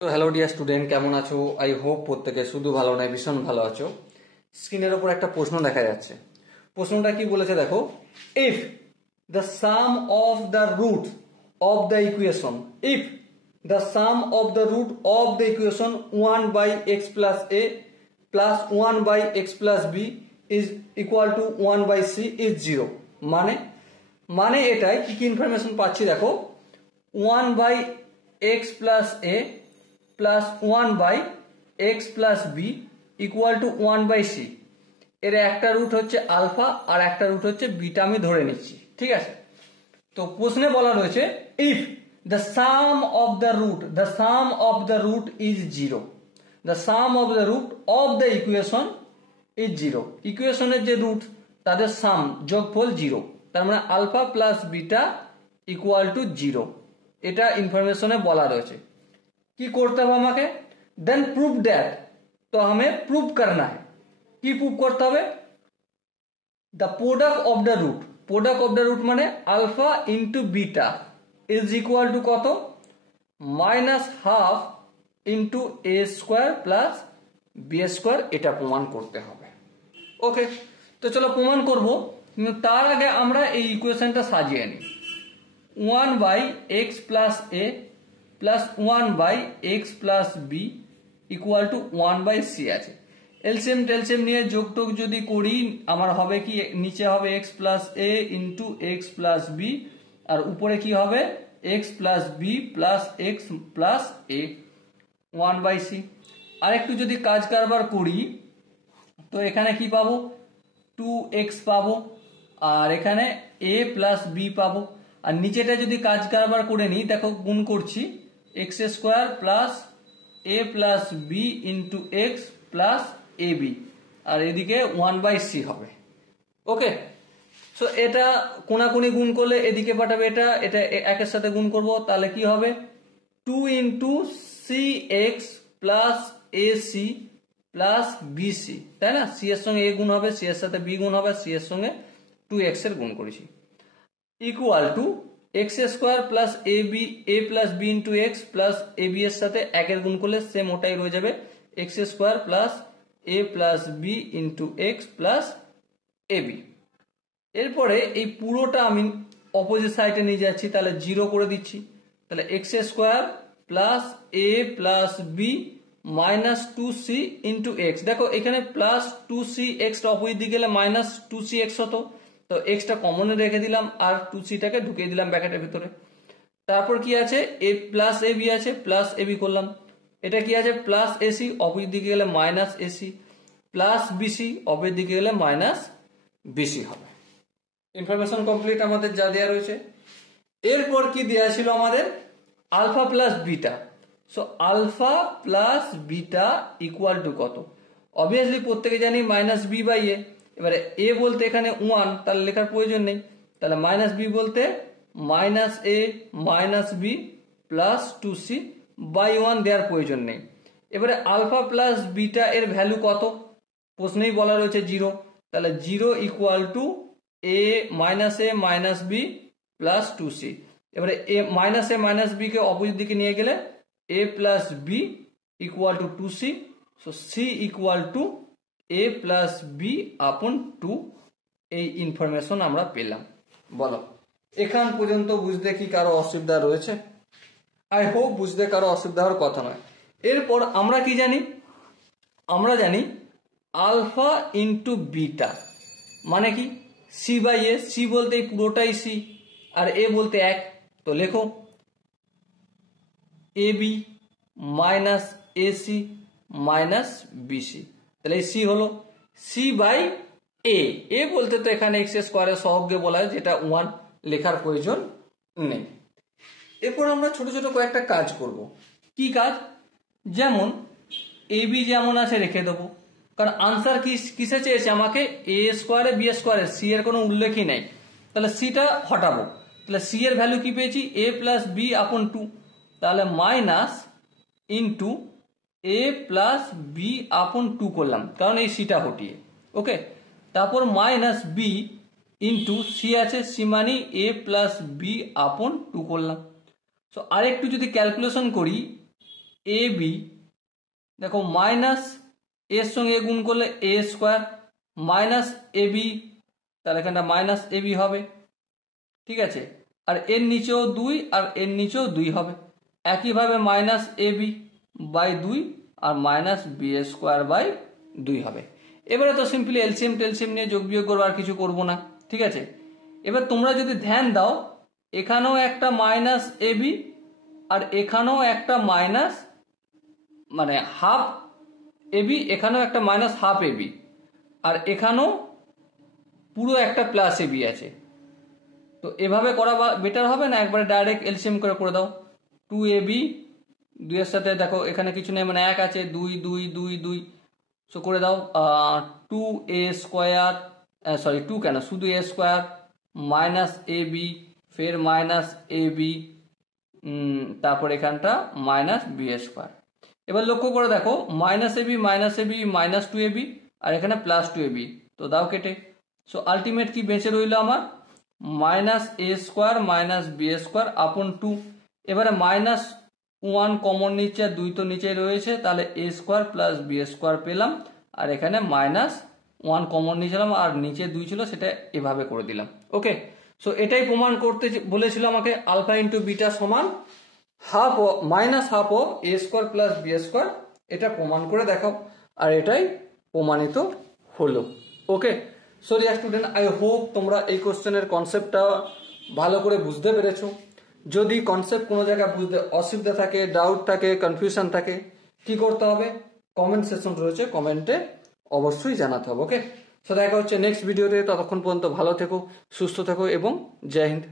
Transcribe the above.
তো hello dear student, কেমন আছো? আই হোপ প্রত্যেকে শুধু ভালো নয় ভীষণ ভালো আছো। স্ক্রিনের ওপর একটা প্রশ্ন দেখা যাচ্ছে। প্রশ্নটা কি বলেছে দেখো, if the sum of the root of the equation if the sum of the root of the equation 1/x plus a plus 1/x plus b is equal to 1/c is 0, মানে মানে এটাই কি কি ইনফরমেশন পাচ্ছি দেখো, 1/x plus a plus 1/x plus B equal to 1/c। এর একটা root হচ্ছে আলফা আর একটা রুট হচ্ছে বিটা, আমি ধরে নিচ্ছি, ঠিক আছে। তো প্রশ্নে বলা রয়েছে if the sum of the root is zero, the sum of the root of the equation is zero, ইকুয়েশনের যে রুট তাদের সাম যোগফল জিরো, তার মানে alpha plus beta equal to zero, এটা ইনফরমেশনে বলা রয়েছে। की करते হবে আমাকে, देन प्रूव दैट, तो हमें प्रूव करना है। की प्रूव करते হবে, the product of the root माने alpha into beta is equal to कत -half into A square plus B square, এটা প্রমাণ করতে হবে। ওকে, তো চলো প্রমাণ করব, কিন্তু তার আগে আমরা এই ইকুয়েশনটা সাজিয়ে নিই। 1/x plus a plus 1/x plus B equal to 1/c আছে। এলসিএম টেলসিএম নিয়ে যোগ টোগ যদি করি আমার হবে কি, নিচে হবে x plus a into X plus B, আর উপরে কি হবে x plus B plus X plus a 1/c। আর একটু যদি কাজ কারবার করি তো এখানে কি পাবো, 2x পাবো, আর এখানে a প্লাস বি পাবো। আর নিচেটা যদি কাজ কারবার করে নিই, দেখো গুণ করছি, x square plus A plus b into x plus a b, और एदिके 1/c হবে। ওকে, সো এটা কোনাকুনি গুণ করলে এদিকে পাঠাবে, এটা এটা একের সাথে গুণ করব, তাহলে কি হবে 2 into c x plus a c plus b c, তাই না? সি এর সঙ্গে এ গুণ হবে, সি এর সাথে বি গুণ হবে, সি এর সঙ্গে 2x এর গুণ করেছি, equal to x square plus A plus b into x plus a b এর সাথে একের গুণ করলে সেম ওটাই রয়ে যাবে, x square plus A plus b into x plus a b. এরপরে এই পুরোটা আমি অপোজিট সাইডে নিয়ে যাচ্ছি, তাহলে জিরো করে দিচ্ছি, তাহলে एक्स स्क्वायर प्लस ए plus B minus 2c into X. देखो এখানে প্লাস 2c x অপোজিট দিকে গেলে মাইনাস 2c x হতো, তো এক্সটা কমনে রেখে দিলাম আর 2c-টাকে ঢুকিয়ে দিলাম ব্র্যাকেটের ভিতরে। তারপর কি আছে, এ প্লাস এ বি আছে, প্লাস এ বি করলাম। এটা কি আছে, প্লাস এসি অপোজিট দিকে গেলে minus ac, plus bc opposite দিকে গেলে মাইনাস বিসি হবে। ইনফরমেশন কমপ্লিট আমাদের যা দেওয়া রয়েছে। এরপর কি দেওয়া ছিল আমাদের, alpha plus beta. So alpha plus beta equal to কত, অবভিয়াসলি প্রত্যেকে জানি মাইনাস বি বাই এ। এবারে এ বলতে এখানে 1, তাহলে লেখার প্রয়োজন নেই, তাহলে মাইনাস বি বলতে minus A minus B plus 2c by 1 দেওয়ার প্রয়োজন নেই। এবারে আলফা প্লাস বিটা এর ভ্যালু কত, প্রশ্নেই বলা রয়েছে 0, তাহলে 0 equal to A minus B plus 2c। এবারে এ মাইনাস বি কে অপোজিট দিকে নিয়ে গেলে A plus B equal to 2c, so C equal to a plus B upon 2, এই ইনফরমেশন আমরা পেলাম। বলো এখান পর্যন্ত বুঝতে কি কারো অসুবিধা রয়েছে? আই হোপ বুঝতে কারো অসুবিধা হওয়ার কথা নয়। এরপর আমরা কি জানি, আমরা জানি আলফা ইন্টু বিটা মানে কি, সি বাই এ, সি বলতে এই পুরোটাই সি আর এ বলতে 1, তো লেখো A B minus AC minus BC, তাহলে সি হলো সি বাই এ বলতে তো এখানে এক্স স্কোয়ারের সহগে বলা হয়, যেটা 1, লেখার প্রয়োজন নেই। এরপর আমরা ছোট ছোট কয়েকটা কাজ করব। কি কাজ, যেমন এ বি যেমন আছে রেখে দেবো, কারণ আনসার কিসে চেয়েছে আমাকে, এ স্কোয়ারে বি স্কোয়ারে, সি এর কোনো উল্লেখই নেই, তাহলে সিটা হটাবো। তাহলে সি এর ভ্যালু কি পেয়েছি, এ প্লাস বি আপন 2, তাহলে minus into a plus B upon 2 করলাম, কারণ এই সিটা হটিয়ে। ওকে, তারপর মাইনাস বি ইন্টু সি আছে, সি মানি এ প্লাস বি আপন 2 করলাম। সো আরেকটু যদি ক্যালকুলেশন করি, এ বি, দেখো মাইনাস এর সঙ্গে গুণ করলে এ স্কোয়ার মাইনাস এ বি, তাহলে এখানটা মাইনাস এ বি হবে, ঠিক আছে। আর এর নিচেও 2 আর এর নিচেও 2 হবে, একইভাবে মাইনাস এ বি বাই 2 আর মাইনাস বি স্কোয়ার বাই 2 হবে। এবারে তো সিম্পলি এলসিএম টেলসিএম নিয়ে যোগ বিয়োগ করবো, আর কিছু করবো না, ঠিক আছে। এবার তোমরা যদি ধ্যান দাও, এখানেও একটা মাইনাস এ বি আর এখানেও একটা মাইনাস মানে হাফ এ বি, এখানেও একটা মাইনাস হাফ এ বি, আর এখানেও পুরো একটা প্লাস এ বি আছে। তো এভাবে করা বেটার হবে না একবারে ডাইরেক্ট এলসিএম করে দাও। 2ab 2 এর সাথে দেখো এখানে কিছু নেই, মানে 1 আছে, 2 2 2 2, সো করে দাও 2a স্কোয়ার, সরি 2 কেন, শুধু a square minus a b, ফের মাইনাস এ বি, তারপর এখানটা মাইনাস বি স্কোয়ার। এবার লক্ষ্য করে দেখো minus a B minus 2ab আর এখানে প্লাস 2ab, তো দাও কেটে। সো আলটিমেট কি বেঁচে রইল আমার, মাইনাস এ স্কোয়ার মাইনাস বি স্কোয়ার আপন 2। এবারে মাইনাস 1 কমন নিচ্ছে, 2 তো নিচে রয়েছে, তাহলে এ স্কোয়ার প্লাস বি স্কোয়ার পেলাম, আর এখানে মাইনাস 1 কমন নিয়েছিলাম আর নিচে 2 ছিল, সেটা এভাবে করে দিলাম। ওকে, সো এটাই প্রমাণ করতে বলেছিল আমাকে, আলফা ইন্টু বিটা সমান half minus half of A square plus B square, এটা প্রমাণ করে দেখাও, আর এটাই প্রমাণিত হলো। Okay, so dear student, I hope তোমরা এই কোশ্চেনের কনসেপ্টটা ভালো করে বুঝতে পেরেছো। যদি কনসেপ্ট কোনো জায়গায় বুঝতে অসুবিধা থাকে, ডাউট থাকে, কনফিউশন থাকে, কি করতে হবে, কমেন্ট সেকশন রয়েছে, কমেন্টে অবশ্যই জানাতে হবে। ওকে, সো দেখা হচ্ছে নেক্সট ভিডিওতে, ততক্ষণ পর্যন্ত ভালো থেকো, সুস্থ থেকো এবং জয় হিন্দ।